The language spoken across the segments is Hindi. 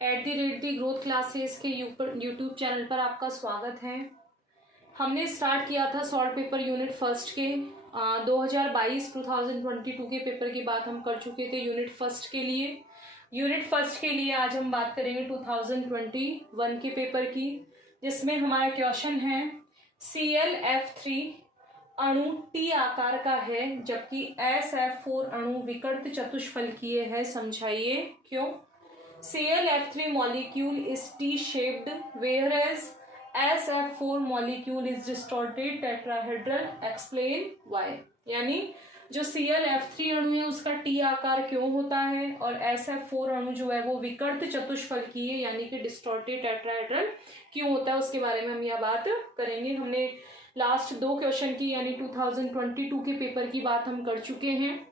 @ ग्रोथ क्लासेस के यूट्यूब चैनल पर आपका स्वागत है। हमने स्टार्ट किया था सॉल्ट पेपर यूनिट फर्स्ट के 2022 के पेपर की बात हम कर चुके थे। यूनिट फर्स्ट के लिए आज हम बात करेंगे 2021 के पेपर की, जिसमें हमारा क्वेश्चन है ClF3 अणु T आकार का है जबकि SF4 अणु विकर्ण चतुष्फलकीय है, समझाइए क्यों। ClF3 molecule is T-shaped whereas SF4 molecule is distorted tetrahedral. Explain why। यानी जो ClF3 अणु है उसका T आकार क्यों होता है और SF4 अणु जो है वो विकर्ण चतुष्फलकीय यानी कि डिस्टॉर्टेड टेट्राहेड्रल क्यों होता है, उसके बारे में हम यह बात करेंगे। हमने लास्ट 2 क्वेश्चन की यानी 2022 के पेपर की बात हम कर चुके हैं।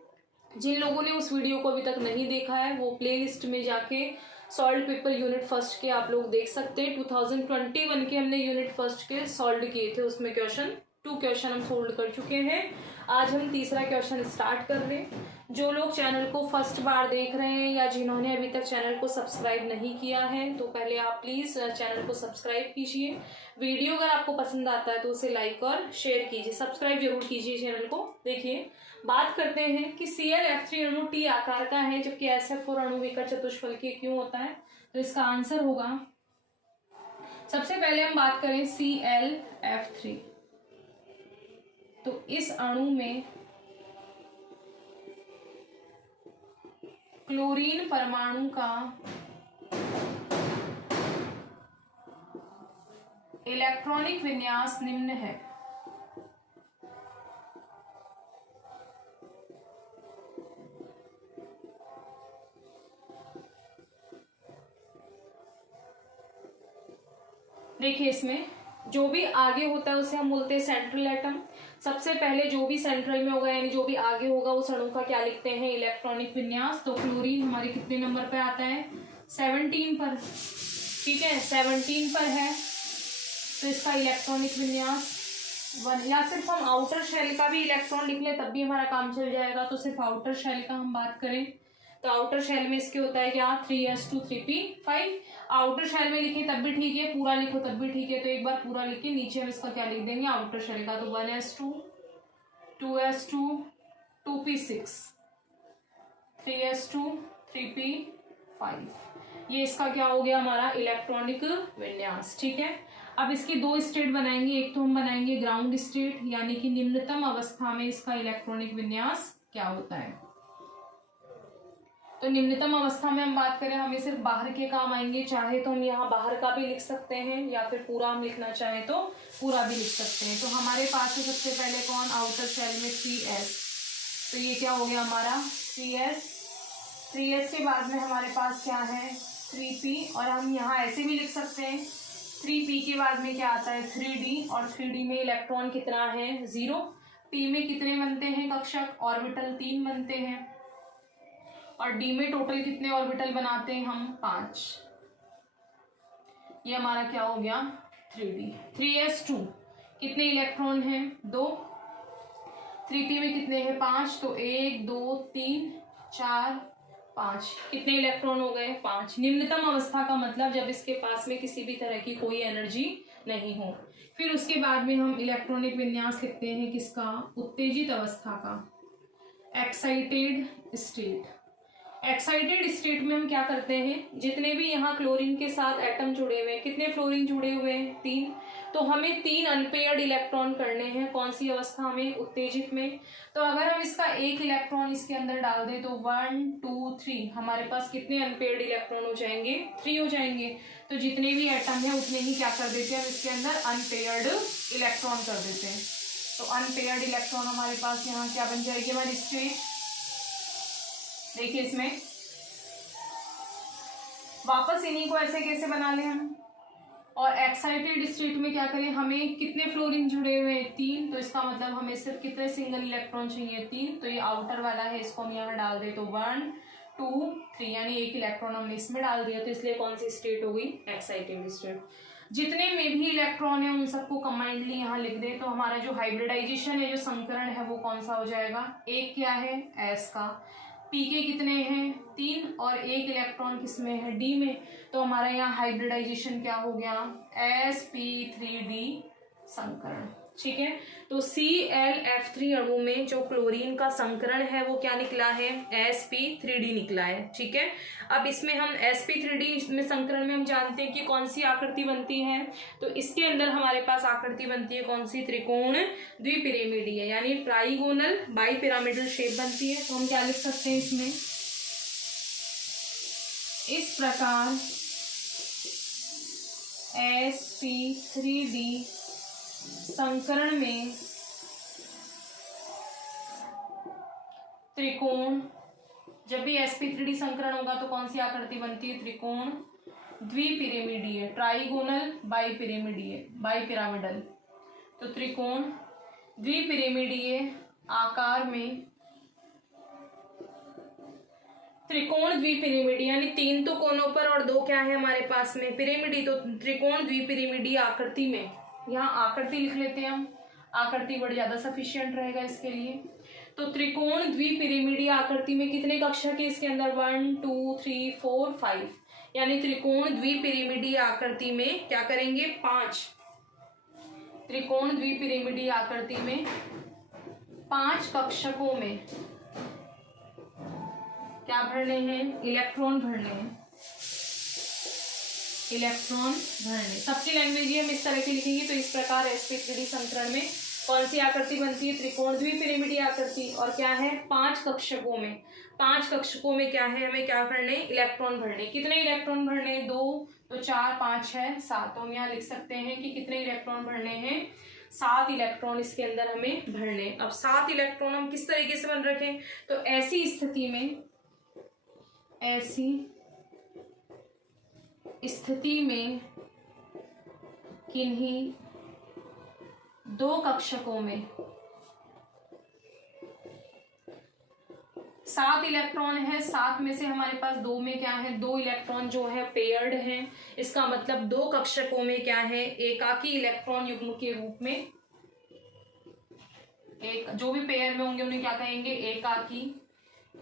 जिन लोगों ने उस वीडियो को अभी तक नहीं देखा है वो प्लेलिस्ट में जाके सॉल्व पेपर यूनिट फर्स्ट के आप लोग देख सकते हैं। 2021 के हमने यूनिट फर्स्ट के सॉल्व किए थे, उसमें 2 क्वेश्चन हम सोल्व कर चुके हैं। आज हम तीसरा क्वेश्चन स्टार्ट कर रहे हैं। जो लोग चैनल को फर्स्ट बार देख रहे हैं या जिन्होंने अभी तक चैनल को सब्सक्राइब नहीं किया है तो पहले आप प्लीज़ चैनल को सब्सक्राइब कीजिए। वीडियो अगर आपको पसंद आता है तो उसे लाइक और शेयर कीजिए, सब्सक्राइब जरूर कीजिए चैनल को। देखिए, बात करते हैं कि ClF3 अणु T आकार का है जबकि SF4 अणु विकर्ण चतुष्फलकीय क्यों होता है। तो इसका आंसर होगा, सबसे पहले हम बात करें ClF3, तो इस अणु में क्लोरीन परमाणु का इलेक्ट्रॉनिक विन्यास निम्न है। देखिए, इसमें जो भी आगे होता है उसे हम बोलते हैं सेंट्रल एटम। सबसे पहले जो भी सेंट्रल में होगा यानी जो भी आगे होगा उस अणु का क्या लिखते हैं, इलेक्ट्रॉनिक विन्यास। तो क्लोरीन हमारे कितने नंबर पे आता है, 17 पर, ठीक है 17 पर है। तो इसका इलेक्ट्रॉनिक विन्यास 1, या सिर्फ हम आउटर शेल का भी इलेक्ट्रॉन लिख लें तब भी हमारा काम चल जाएगा। तो सिर्फ आउटर शेल का हम बात करें तो आउटर शेल में इसके होता है क्या, 3s2 3p5। आउटर शेल में लिखे तब भी ठीक है, पूरा लिखो तब भी ठीक है। तो एक बार पूरा लिख के नीचे हम इसका क्या लिख देंगे, आउटर शेल का। तो 1s2 2s2 2p6 3s2 3p5, ये इसका क्या हो गया, हमारा इलेक्ट्रॉनिक विन्यास। ठीक है, अब इसकी 2 स्टेट बनाएंगे। एक तो हम बनाएंगे ग्राउंड स्टेट यानी कि निम्नतम अवस्था में इसका इलेक्ट्रॉनिक विन्यास क्या होता है। तो निम्नतम अवस्था में हम बात करें, हमें सिर्फ बाहर के काम आएंगे। चाहे तो हम यहाँ बाहर का भी लिख सकते हैं या फिर पूरा हम लिखना चाहें तो पूरा भी लिख सकते हैं। तो हमारे पास है सबसे पहले कौन, आउटर शेल में 3s, तो ये क्या हो गया हमारा 3s के बाद में हमारे पास क्या है 3p, और हम यहाँ ऐसे भी लिख सकते हैं 3p के बाद में क्या आता है 3d, और 3d में इलेक्ट्रॉन कितना है 0। p में कितने बनते हैं कक्षक, ऑर्बिटल 3 बनते हैं, और d में टोटल कितने ऑर्बिटल बनाते हैं हम 5। ये हमारा क्या हो गया 3d। 3s2 कितने इलेक्ट्रॉन हैं 2, 3p में कितने हैं 5, तो 1 2 3 4 5, कितने इलेक्ट्रॉन हो गए 5। निम्नतम अवस्था का मतलब जब इसके पास में किसी भी तरह की कोई एनर्जी नहीं हो। फिर उसके बाद में हम इलेक्ट्रॉनिक विन्यास लिखते हैं किसका, उत्तेजित अवस्था का, एक्साइटेड स्टेट। एक्साइटेड स्टेट में हम क्या करते हैं, जितने भी यहाँ क्लोरीन के साथ एटम जुड़े हुए हैं, कितने फ्लोरीन जुड़े हुए हैं 3, तो हमें 3 अनपेयर्ड इलेक्ट्रॉन करने हैं। कौन सी अवस्था में, उत्तेजित में। तो अगर हम इसका एक इलेक्ट्रॉन इसके अंदर डाल दें तो 1 2 3, हमारे पास कितने अनपेयर्ड इलेक्ट्रॉन हो जाएंगे 3 हो जाएंगे। तो जितने भी एटम है उतने ही क्या कर देते हैं हम इसके अंदर अनपेयर्ड इलेक्ट्रॉन कर देते हैं। तो अनपेयर्ड इलेक्ट्रॉन हमारे पास यहाँ क्या बन जाएगी हमारी स्टेट। देखिए, इसमें वापस इन्हीं को ऐसे कैसे बना लें हम, और एक्साइटेड स्टेट में क्या करें, हमें कितने फ्लोरीन जुड़े हुए हैं 3, तो इसका मतलब हमें सिर्फ कितने सिंगल इलेक्ट्रॉन चाहिए 3। तो ये आउटर वाला है, इसको हम यहाँ डाल दे तो 1 2 3, यानी एक इलेक्ट्रॉन हमने इसमें डाल दिया, तो इसलिए कौन सी स्टेट हो गई, एक्साइटेड स्टेट। जितने में भी इलेक्ट्रॉन है उन सबको कंबाइंडली यहाँ लिख दे तो हमारा जो हाइब्रिडाइजेशन है, जो संकरण है, वो कौन सा हो जाएगा, एक क्या है s का, p के कितने हैं 3 और एक इलेक्ट्रॉन किसमें है, डी में। तो हमारा यहाँ हाइब्रिडाइजेशन क्या हो गया, sp3d संकरण। ठीक है, तो Clf3 अणु में जो क्लोरीन का संकरण है वो क्या निकला है, sp3d निकला है। ठीक है, अब इसमें हम sp3d में संकरण में हम जानते हैं कि कौन सी आकृति बनती है, तो इसके अंदर हमारे पास आकृति बनती है कौन सी, त्रिकोण द्विपिरामिडीय, यानी ट्राइगोनल बाइपिरामिडल शेप बनती है। तो हम क्या लिख सकते हैं इसमें, इस प्रकार sp3d संकरण में त्रिकोण, जब भी sp3d संकरण होगा तो कौन सी आकृति बनती है, त्रिकोण द्विपिरामिडीय, ट्राइगोनल बाइपिरामिडल। तो त्रिकोण द्विपिरामिडीय आकार में, त्रिकोण द्विपिरामिडीय यानी तीन तो कोनों पर और दो क्या है हमारे पास में, पिरामिडी, तो त्रिकोण द्विपिरामिडीय आकृति में, यहाँ आकृति लिख लेते हैं हम, आकृति वर्ड ज्यादा सफिशिएंट रहेगा इसके लिए। तो त्रिकोण द्विपिरामिडीय आकृति में कितने कक्षक है इसके अंदर, 1 2 3 4 5, यानी त्रिकोण द्विपिरामिडीय आकृति में क्या करेंगे, 5, त्रिकोण द्विपिरामिडीय आकृति में 5 कक्षकों में क्या भरने हैं, इलेक्ट्रॉन भरने हैं, इलेक्ट्रॉन भरने। सबकी लैंग्वेज ही हम इस तरह की लिखेंगे। तो इस प्रकार sp3d संकरण में कौन सी आकृति बनती है, त्रिकोण द्विपिरामिडीय आकृति, और क्या है, 5 कक्षकों में, 5 कक्षकों में क्या है, हमें क्या भरने, इलेक्ट्रॉन भरने। कितने इलेक्ट्रॉन भरने, 2, तो 4 5 6 7, तो हम यहाँ लिख सकते हैं कि कितने इलेक्ट्रॉन भरने हैं, 7 इलेक्ट्रॉन इसके अंदर हमें भरने। अब 7 इलेक्ट्रॉन हम किस तरीके से बन रखें, तो ऐसी स्थिति में किन्हीं 2 कक्षकों में 7 इलेक्ट्रॉन है, 7 में से हमारे पास 2 में क्या है, 2 इलेक्ट्रॉन जो है पेयर्ड हैं। इसका मतलब 2 कक्षकों में क्या है, एकाकी इलेक्ट्रॉन युग्म के रूप में, एक जो भी पेयर में होंगे उन्हें क्या कहेंगे, एकाकी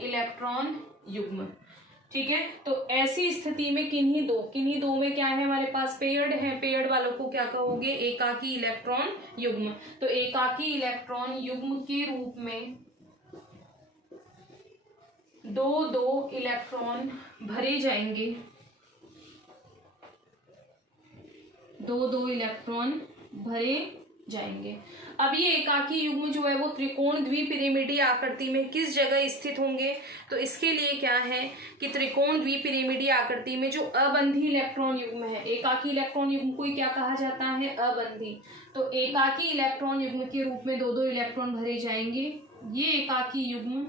इलेक्ट्रॉन युग्म। ठीक है, तो ऐसी स्थिति में किन्हीं दो में क्या है हमारे पास, पेयर्ड है, पेयर्ड वालों को क्या कहोगे, एकाकी इलेक्ट्रॉन युग्म। तो एकाकी इलेक्ट्रॉन युग्म के रूप में 2 इलेक्ट्रॉन भरे जाएंगे, 2 इलेक्ट्रॉन भरे जाएंगे। अब ये एकाकी युग्म जो है वो त्रिकोण द्विपिरामिडीय आकृति में किस जगह स्थित होंगे, तो इसके लिए क्या है कि त्रिकोण द्विपिरामिडीय आकृति में जो अबंधी इलेक्ट्रॉन युग्म है, एकाकी इलेक्ट्रॉन युग्म को क्या कहा जाता है, अबंधी। तो एकाकी इलेक्ट्रॉन युग्म के रूप में 2 इलेक्ट्रॉन भरे जाएंगे। ये एकाकी युग्म,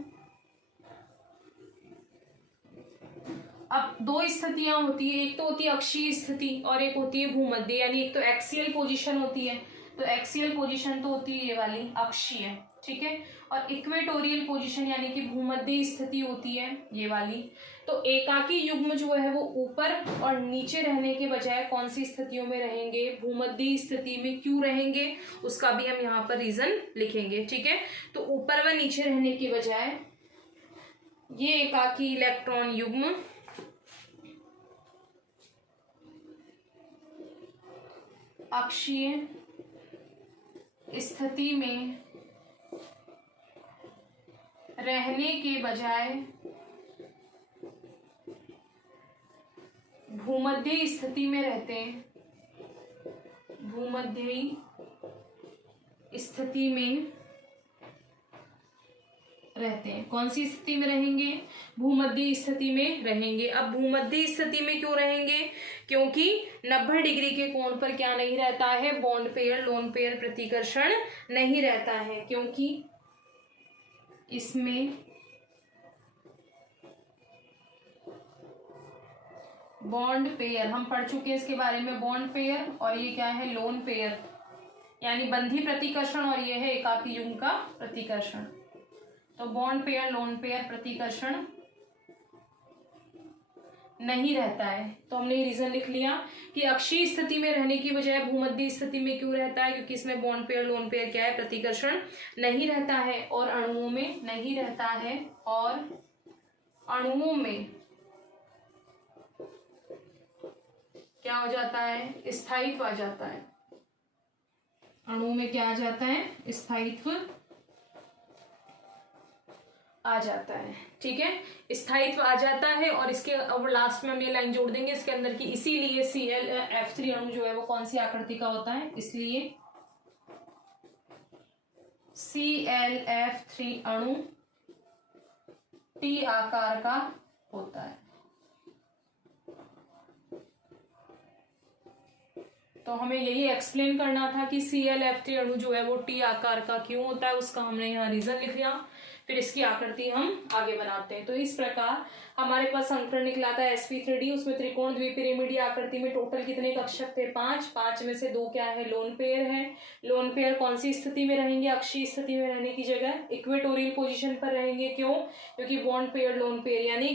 अब 2 स्थितियां होती है, एक तो होती है अक्षीय स्थिति और एक होती है भूमध्य, यानी एक तो एक्सियल पोजीशन होती है, तो एक्सियल पोजीशन तो होती है ये वाली अक्षीय, ठीक है, और इक्वेटोरियल पोजीशन यानी कि भूमध्य स्थिति होती है ये वाली। तो एकाकी युग्म जो है वो ऊपर और नीचे रहने के बजाय कौन सी स्थितियों में रहेंगे, भूमध्य स्थिति में क्यों रहेंगे, उसका भी हम यहाँ पर रीजन लिखेंगे। ठीक है, तो ऊपर व नीचे रहने के बजाय ये एकाकी इलेक्ट्रॉन युग्म अक्षीय स्थिति में रहने के बजाय भूमध्य स्थिति में रहते हैं, भूमध्य स्थिति में रहते हैं। कौन सी स्थिति में रहेंगे, भूमध्य स्थिति में रहेंगे। अब भूमध्य स्थिति में क्यों रहेंगे, क्योंकि 90 डिग्री के कोण पर क्या नहीं रहता है, बॉन्ड पेयर लोन पेयर प्रतिकर्षण नहीं रहता है, क्योंकि इसमें बॉन्ड पेयर हम पढ़ चुके हैं इसके बारे में, बॉन्ड पेयर, और ये क्या है, लोन पेयर यानी बंधी प्रतिकर्षण, और ये है एकाकी युग्म का प्रतिकर्षण। तो बॉन्ड पेयर लोन पेयर प्रतिकर्षण नहीं रहता है। तो हमने रीजन लिख लिया कि अक्षीय स्थिति में रहने की बजाय भूमध्य स्थिति में क्यों रहता है, क्योंकि इसमें बॉन्ड पेयर लोन पेयर क्या है, प्रतिकर्षण नहीं रहता है और अणुओं में नहीं रहता है, और अणुओं में क्या हो जाता है, स्थायित्व आ जाता है। अणु में क्या आ जाता है, स्थायित्व आ जाता है। ठीक है, स्थायित्व आ जाता है। और इसके अब लास्ट में हम ये लाइन जोड़ देंगे इसके अंदर की, इसीलिए ClF3 अणु जो है वो कौन सी आकृति का होता है, इसलिए ClF3 अणु T आकार का होता है। तो हमें यही एक्सप्लेन करना था कि ClF3 अणु जो है वो T आकार का क्यों होता है, उसका हमने यहाँ रीजन लिख लिया। फिर इसकी आकृति हम आगे बनाते हैं। तो इस प्रकार हमारे पास समीकरण निकला था sp3d, उसमें त्रिकोण द्विपिरामिडीय आकृति में टोटल कितने कक्षक थे, 5। 5 में से 2 क्या है, लोन पेयर है। लोन पेयर कौन सी स्थिति में रहेंगे, अक्षीय स्थिति में रहने की जगह इक्वेटोरियल पोजीशन पर रहेंगे। क्यों, क्योंकि बॉन्ड पेयर लोन पेयर यानी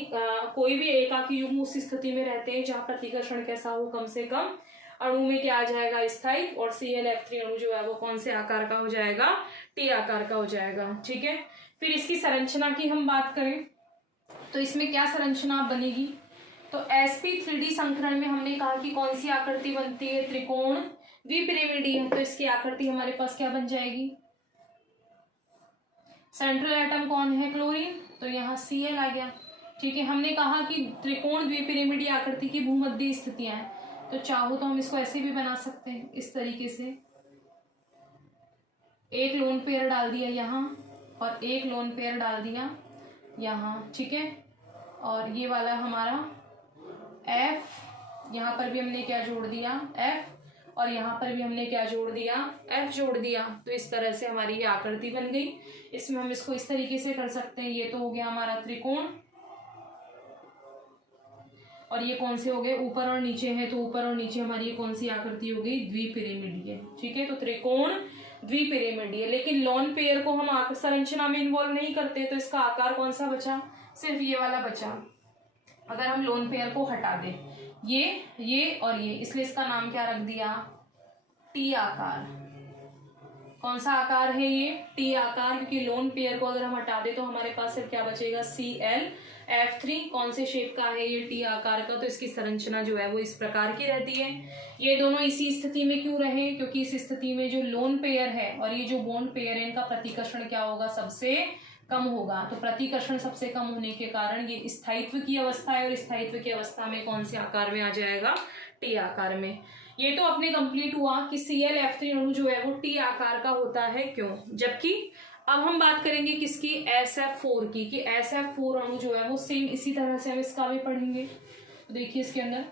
कोई भी एकाकी युग्म उस स्थिति में रहते हैं जहाँ प्रतिकर्षण कैसा हो, कम से कम। अणु में क्या आ जाएगा, स्थायी। और ClF3 अणु जो है वो कौन से आकार का हो जाएगा, T आकार का हो जाएगा। ठीक है, फिर इसकी संरचना की हम बात करें तो इसमें क्या संरचना बनेगी, तो sp3d संकरण में हमने कहा कि कौन सी आकृति बनती है, त्रिकोण द्विपिरामिडीय। तो इसकी आकृति हमारे पास क्या बन जाएगी, सेंट्रल एटम कौन है, क्लोरीन, तो यहाँ Cl आ गया। ठीक है, हमने कहा कि त्रिकोण द्विपिरामिडीय आकृति की भूमध्य स्थितियां हैं, तो चाहो तो हम इसको ऐसे भी बना सकते हैं, इस तरीके से। एक लोन पेयर डाल दिया यहाँ और एक लोन पेयर डाल दिया यहाँ। ठीक है, और ये वाला हमारा F, यहाँ पर भी हमने क्या जोड़ दिया, F, और यहाँ पर भी हमने क्या जोड़ दिया, F जोड़ दिया। तो इस तरह से हमारी ये आकृति बन गई। इसमें हम इसको इस तरीके से कर सकते हैं, ये तो हो गया हमारा त्रिकोण, और ये कौन से हो गए, ऊपर और नीचे है, तो ऊपर और नीचे हमारी ये कौन सी आकृति हो गई, द्विपिरामिडीय। ठीक है, तो त्रिकोण द्विपिरामिडीय। लेकिन लोन पेयर को हम संरचना में इन्वॉल्व नहीं करते, तो इसका आकार कौन सा बचा, सिर्फ ये वाला बचा। अगर हम लोन पेयर को हटा दें, ये और ये, इसलिए इसका नाम क्या रख दिया, T आकार। कौन सा आकार है ये, T आकार, क्योंकि लोन पेयर को अगर हम हटा दें तो हमारे पास सिर्फ क्या बचेगा, ClF3। कौन से शेप का है ये, T आकार का। तो इसकी संरचना जो है वो इस प्रकार की रहती है। ये दोनों इसी स्थिति में क्यों रहे, क्योंकि इस स्थिति में जो लोन पेयर है और ये जो बॉन्ड पेयर है, इनका प्रतिकर्षण क्या होगा, सबसे कम होगा। तो प्रतिकर्षण सबसे कम होने के कारण ये स्थायित्व की अवस्था है, और स्थायित्व की अवस्था में कौन से आकार में आ जाएगा, T आकार में। ये तो अपने कंप्लीट हुआ कि ClF3 अणु जो है वो T आकार का होता है, क्यों। जबकि अब हम बात करेंगे किसकी, SF4 की, कि SF4 अणु जो है वो सेम इसी तरह से हम इसका भी पढ़ेंगे। तो देखिए इसके अंदर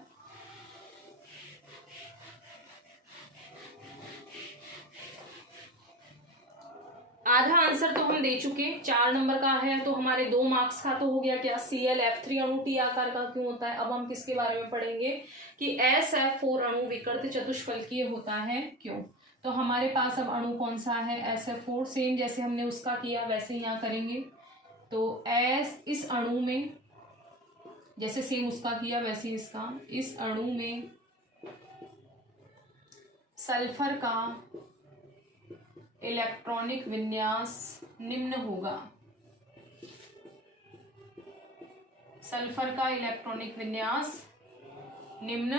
आधा आंसर तो हम दे चुके, 4 नंबर का है, तो हमारे 2 मार्क्स का तो हो गया क्या, ClF3 अणु T आकार का क्यों होता है। अब हम किसके बारे में पढ़ेंगे कि SF4 अणु विकर्ण चतुष्फलकीय होता है, क्यों। तो हमारे पास अब अणु कौन सा है, SF4। सेम जैसे हमने उसका किया वैसे ही यहाँ करेंगे। तो इस अणु में जैसे सेम उसका किया वैसे इसका, इस अणु में सल्फर का इलेक्ट्रॉनिक विन्यास निम्न होगा। सल्फर का इलेक्ट्रॉनिक विन्यास निम्न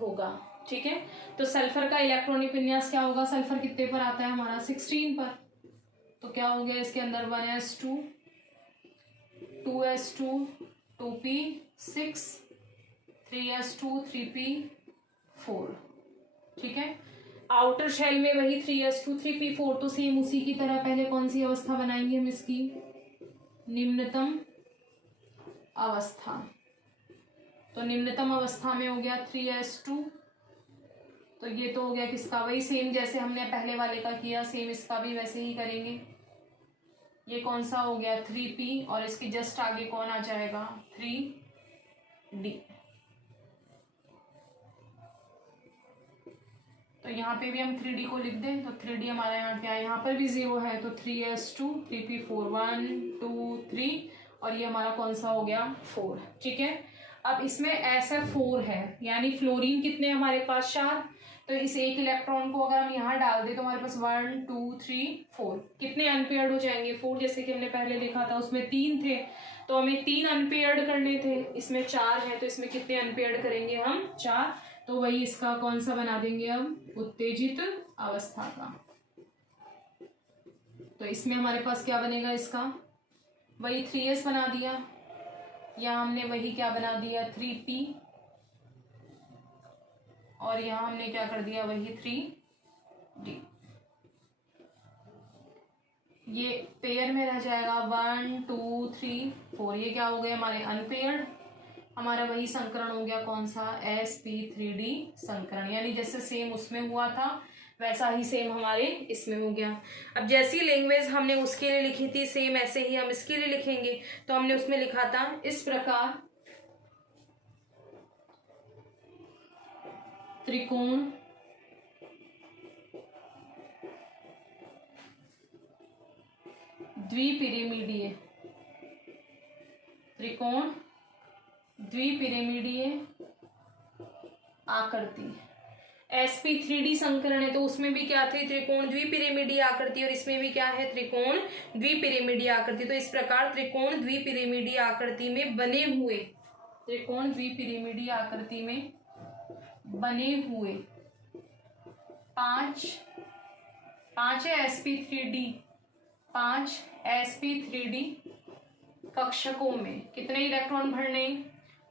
होगा। ठीक है, तो सल्फर का इलेक्ट्रॉनिक विन्यास क्या होगा, सल्फर कितने पर आता है हमारा, 16 पर। तो क्या हो गया इसके अंदर, 1s2 2s2 2p6 3s2 3p4। ठीक है, आउटर शेल में वही 3s2 3p4। तो सेम उसी की तरह पहले कौन सी अवस्था बनाएंगे हम इसकी, निम्नतम अवस्था। तो निम्नतम अवस्था में हो गया 3s2। तो ये तो हो गया किसका, वही सेम जैसे हमने पहले वाले का किया, सेम इसका भी वैसे ही करेंगे। ये कौन सा हो गया, 3p, और इसके जस्ट आगे कौन आ जाएगा, 3d। तो यहाँ पे भी हम 3d को लिख दें, तो 3d हमारा यहाँ क्या है, यहाँ पर भी 0 है, तो 3s2 3p4 1 2 3, और ये हमारा कौन सा हो गया, 4। ठीक है, अब इसमें SF4 है, यानी फ्लोरीन कितने हमारे पास, 4। तो इस एक इलेक्ट्रॉन को अगर हम यहाँ डाल दें तो हमारे पास 1 2 3 4 कितने अनपेयर्ड हो जाएंगे, 4। जैसे कि हमने पहले देखा था उसमें 3 थे, तो हमें 3 अनपेयर्ड करने थे, इसमें 4 है, तो इसमें कितने अनपेयर्ड करेंगे हम? 4। तो वही इसका कौन सा बना देंगे अब? उत्तेजित अवस्था का। तो इसमें हमारे पास क्या बनेगा इसका? वही 3s बना दिया, यहाँ हमने वही क्या बना दिया? 3p, और यहाँ हमने क्या कर दिया? वही 3d। ये पेयर में रह जाएगा 1 2 3 4। ये क्या हो गए हमारे? अनपेयर्ड। हमारा वही संकरण हो गया कौन सा? sp3d संकरण। यानी जैसे सेम उसमें हुआ था वैसा ही सेम हमारे इसमें हो गया। अब जैसी लैंग्वेज हमने उसके लिए लिखी थी सेम ऐसे ही हम इसके लिए लिखेंगे। तो हमने उसमें लिखा था इस प्रकार, त्रिकोण द्विपिरामिडीय, त्रिकोण द्विपिरामिडीय आकृति। sp3d संकरण है तो उसमें भी क्या थे? त्रिकोण द्विपिरामिडीय आकृति, और इसमें भी क्या है? त्रिकोण द्विपिरामिडीय आकृति। तो इस प्रकार त्रिकोण द्विपिरामिडीय आकृति में बने हुए, त्रिकोण द्विपिरामिडीय आकृति में बने हुए 5 है sp3d, 5 sp3d कक्षकों में कितने इलेक्ट्रॉन भरने?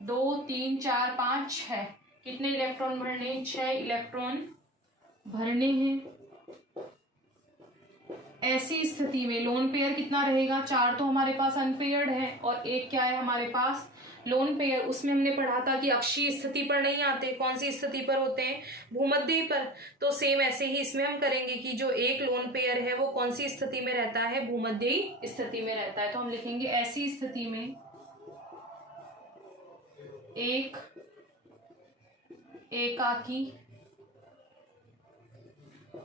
2 3 4 5 6। कितने इलेक्ट्रॉन भरने? 6 इलेक्ट्रॉन भरने हैं। ऐसी स्थिति में लोन पेयर कितना रहेगा? 4 तो हमारे पास अनपेयर्ड है और एक क्या है हमारे पास? Lone pair. उसमें हमने पढ़ा था कि अक्षीय स्थिति पर नहीं आते। कौन सी स्थिति पर होते हैं? भूमध्य पर। तो सेम ऐसे ही इसमें हम करेंगे कि जो एक लोन पेयर है वो कौन सी स्थिति में रहता है? भूमध्य स्थिति में रहता है। तो हम लिखेंगे ऐसी स्थिति में एक एकाकी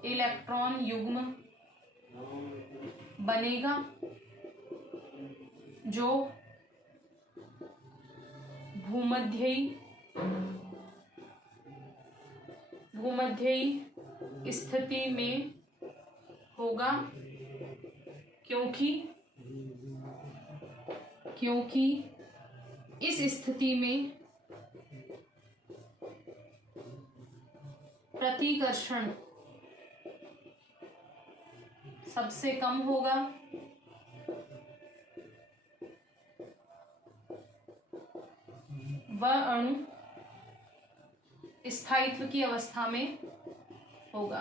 इलेक्ट्रॉन युग्म बनेगा जो भूमध्यी स्थिति में होगा, क्योंकि इस स्थिति में प्रतिकर्षण सबसे कम होगा वह अणु स्थायित्व की अवस्था में होगा,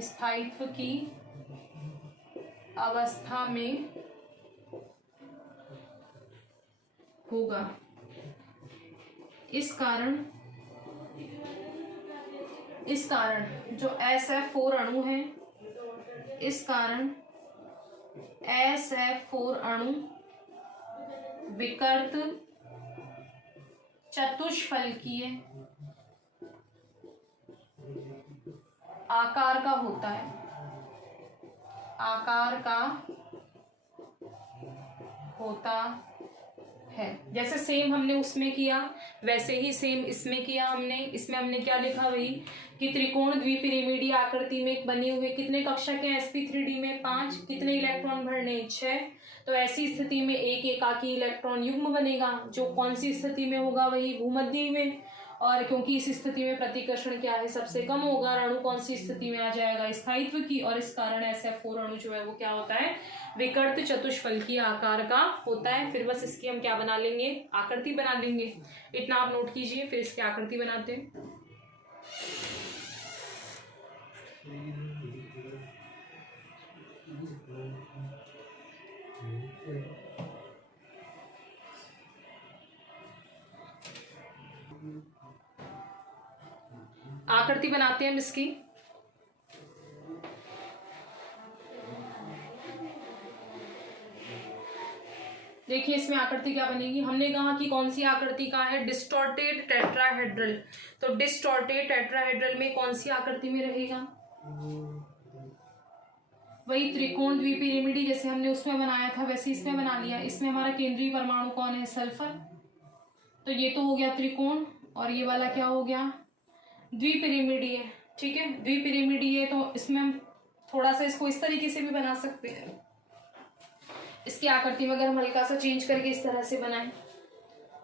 स्थायित्व की अवस्था में होगा। इस कारण जो SF4 अणु है, इस कारण SF4 अणु विकर्त चतुष्फलकीय आकार का होता है, आकार का होता है। जैसे सेम हमने उसमें किया वैसे ही सेम इसमें किया हमने। इसमें हमने क्या लिखा? वही कि त्रिकोण द्विपिरामिडीय आकृति में बने हुए कितने कक्षक हैं sp3d में? 5। कितने इलेक्ट्रॉन भरने? 6। तो ऐसी स्थिति में एक एकाकी इलेक्ट्रॉन युग्म बनेगा जो कौन सी स्थिति में होगा? वही भूमध्य में। और क्योंकि इस स्थिति में प्रतिकर्षण क्या है? सबसे कम होगा। अणु कौन सी स्थिति में आ जाएगा? स्थायित्व की। और इस कारण SF4 अणु जो है वो क्या होता है? विकर्त चतुष्फलकीय आकार का होता है। फिर बस इसकी हम क्या बना लेंगे? आकृति बना देंगे। इतना आप नोट कीजिए, फिर इसकी आकृति बनाते हैं। आकृति बनाते हैं हम इसकी। देखिए इसमें आकृति क्या बनेगी। हमने कहा कि कौन सी आकृति का है? Distorted tetrahedral. तो डिस्टॉर्टेड टेट्राहेड्रल में कौन सी आकृति में रहेगा? वही त्रिकोण द्विपिरामिडीय, जैसे हमने उसमें बनाया था वैसे इसमें बना लिया। इसमें हमारा केंद्रीय परमाणु कौन है? सल्फर। तो ये तो हो गया त्रिकोण, और ये वाला क्या हो गया? द्विपिरामिडीय। ठीक है, द्विपिरामिडीय। तो इसमें हम थोड़ा सा इसको इस तरीके से भी बना सकते हैं। इसकी आकृति में अगर हम हल्का सा चेंज करके इस तरह से बनाएं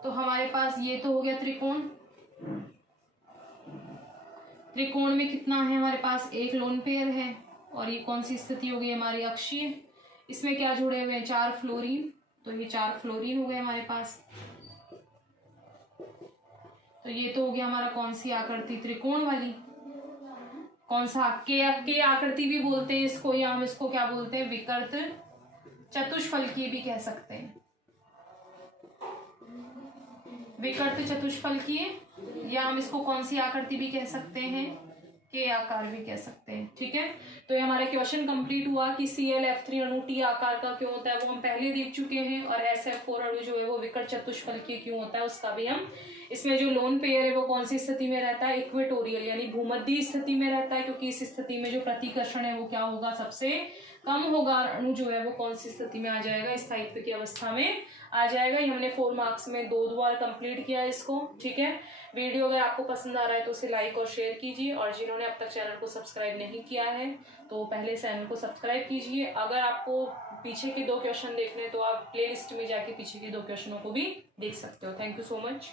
तो हमारे पास ये तो हो गया त्रिकोण। त्रिकोण में कितना है हमारे पास, एक लोन पेयर है, और ये कौन सी स्थिति हो गई हमारी, अक्षीय। इसमें क्या जुड़े हुए हैं, 4 फ्लोरीन, तो ये 4 फ्लोरीन हो गए हमारे पास। तो ये तो हो गया हमारा कौन सी आकृति, त्रिकोण वाली। कौन सा, के आकृति भी बोलते हैं इसको, या हम इसको क्या बोलते हैं, विकर्ण चतुष्फलकीय भी कह सकते हैं। विकर्ण चतुष्फलकीय, या हम इसको कौन सी आकृति भी कह सकते हैं, के आकार भी कह सकते हैं। ठीक है, तो ये हमारा क्वेश्चन कंप्लीट हुआ कि ClF3 अणु टी आकार का क्यों होता है, वो हम पहले देख चुके हैं। और SF4 अणु जो है वो विकर्ण चतुष्फलकीय क्यों होता है, उसका भी हम, इसमें जो लोन पेयर है वो कौन सी स्थिति में रहता है, इक्वेटोरियल यानी भूमध्य स्थिति में रहता है, क्योंकि इस स्थिति में जो प्रतिकर्षण है वो क्या होगा, सबसे कम होगा। अणु जो है वो कौन सी स्थिति में आ जाएगा, स्थायित्व की अवस्था में आ जाएगा। ये हमने 4 मार्क्स में 2 बार कंप्लीट किया इसको। ठीक है, वीडियो अगर आपको पसंद आ रहा है तो उसे लाइक और शेयर कीजिए, और जिन्होंने अब तक चैनल को सब्सक्राइब नहीं किया है तो पहले चैनल को सब्सक्राइब कीजिए। अगर आपको पीछे के 2 क्वेश्चन देखने तो आप प्लेलिस्ट में जाके पीछे के 2 क्वेश्चनों को भी देख सकते हो। Thank you so much.